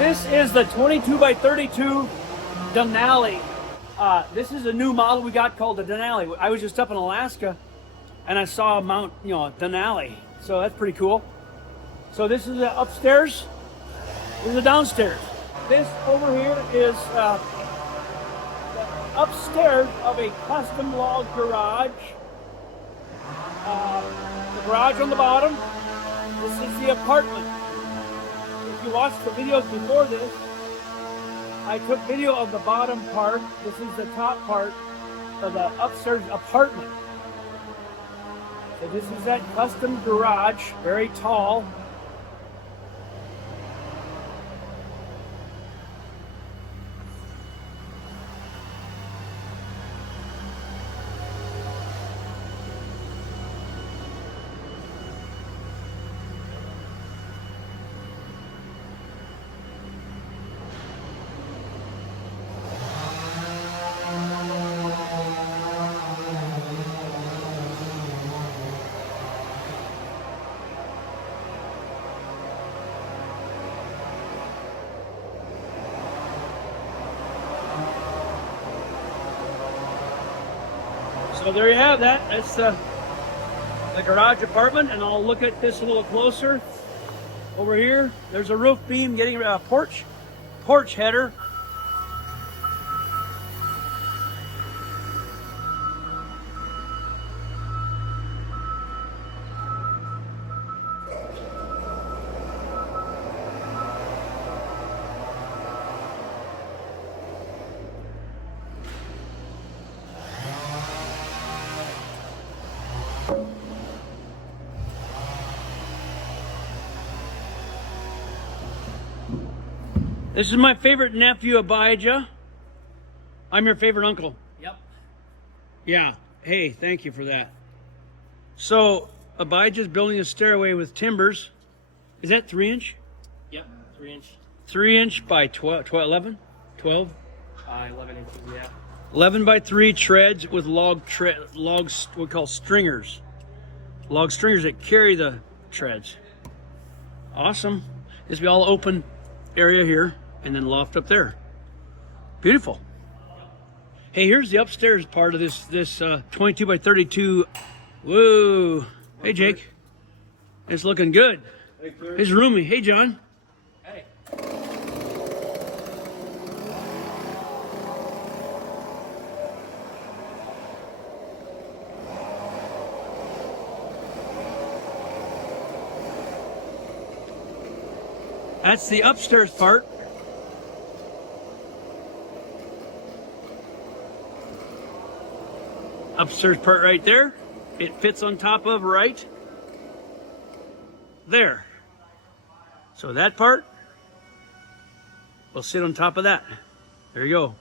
This is the 22 by 32 Denali. This is a new model we got called the Denali. I was just up in Alaska and I saw a Mount, Denali. So that's pretty cool. So this is the upstairs. This is the downstairs. This over here is the upstairs of a custom log garage. The garage on the bottom. This is the apartment. If you watched the videos before this, I took video of the bottom part. This is the top part of the upstairs apartment. So this is that custom garage, very tall. So there you have that. That's the garage apartment, and I'll look at this a little closer. Over here, there's a roof beam getting a porch header. This is my favorite nephew, Abijah. I'm your favorite uncle. Yep. Yeah. Hey, thank you for that. So, Abijah's building a stairway with timbers. Is that 3-inch? Yep. 3-inch. 3-inch by 12, 11? 12? 11 inches, yeah. 11 by 3 treads with logs, what we call stringers. Log stringers that carry the treads. Awesome. This will be all open area here, and then loft up there. Beautiful. Hey, here's the upstairs part of this 22 by 32. Whoa. Hey, Jake. It's looking good. It's roomy. Hey, John. Hey. That's the upstairs part. Upstairs part right there. It fits on top of right there. So that part will sit on top of that. There you go.